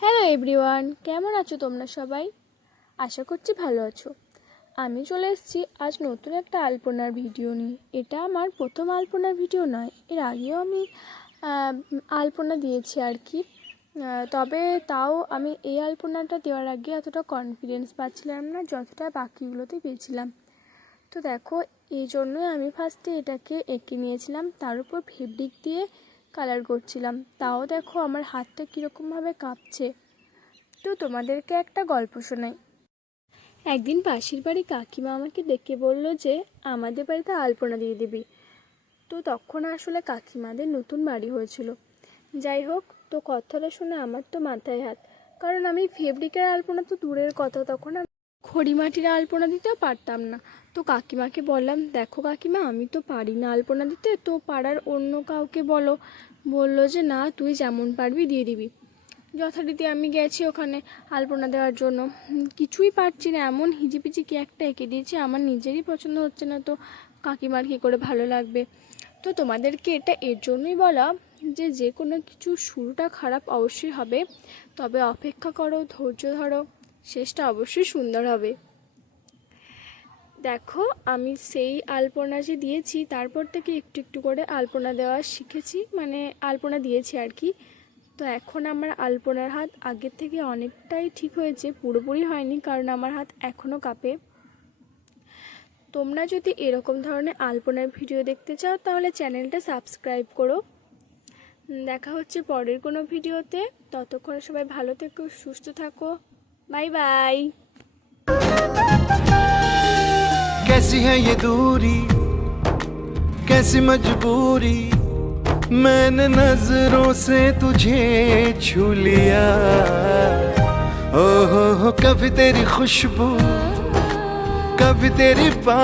Hello everyone কেমন আছো তোমরা সবাই? আশা করছি ভালো আছো। আমি চলে এসেছি আজ নতুন একটা আলপনার ভিডিও নিয়ে। এটা আমার প্রথম আলপনার ভিডিও নয়, এর আগেও আমি আলপনা দিয়েছি আর কি। তবে তাও আমি এই আলপনাটা দেওয়ার আগে এতটা কনফিডেন্স পাচ্ছিলাম না, যতটা বাকিগুলোতে পেয়েছিলাম। তো দেখো, এই জন্যই আমি ফার্স্টে এটাকে এঁকে নিয়েছিলাম। তার উপর ফেব্রিক দিয়ে কালার করছিলাম। তাও দেখো আমার হাতটা কীরকমভাবে কাঁপছে। তো তোমাদেরকে একটা গল্প শোনাই। একদিন পাশের বাড়ি কাকিমা আমাকে ডেকে বলল যে, আমাদের বাড়িতে আলপনা দিয়ে দিবি। তো তখন আসলে কাকিমাদের নতুন বাড়ি হয়েছিল। যাই হোক, তো কথাটা শুনে আমার তো মাথায় হাত। কারণ আমি ফেব্রিকের আলপনা তো দূরের কথা, তখন আমি খড়ি মাটির আলপনা দিতেও পারতাম না। তো কাকিমাকে বললাম, দেখো কাকিমা, আমি তো পারি না আলপনা দিতে। তো পাড়ার অন্য কাউকে বলো। বলল যে, না, তুই যেমন পারবি দিয়ে দিবি। যথারীতি আমি গেছি ওখানে আলপনা দেওয়ার জন্য। কিছুই পারছি না। এমন হিজিপিজি কি একটা এঁকে দিয়েছি, আমার নিজেরই পছন্দ হচ্ছে না তো। কাকিমার কী করে ভালো লাগবে? তো তোমাদেরকে এটা এর জন্যই বলা যে যে কোনো কিছু শুরুটা খারাপ অবশ্যই হবে। তবে অপেক্ষা করো, ধৈর্য ধরো। শেষটা অবশ্যই সুন্দর হবে। দেখো, আমি সেই আলপনা যে দিয়েছি, তারপর থেকে একটু একটু করে আলপনা দেওয়া শিখেছি মানে আলপনা দিয়েছি আর কি। তো এখন আমার আলপনার হাত আগের থেকে অনেকটাই ঠিক হয়েছে, পুরোপুরি হয়নি, কারণ আমার হাত এখনও কাঁপে। তোমরা যদি এরকম ধরনের আলপনার ভিডিও দেখতে চাও, তাহলে চ্যানেলটা সাবস্ক্রাইব করো। দেখা হচ্ছে পরের কোনো ভিডিওতে। ততক্ষণে সবাই ভালো থেকো, সুস্থ থাকো। बाय बाय कैसी है ये दूरी? कैसी मजबूरी? मैंने नज़रों से तुझे छू लिया। हो, कभी तेरी खुशबू, कभी तेरी बात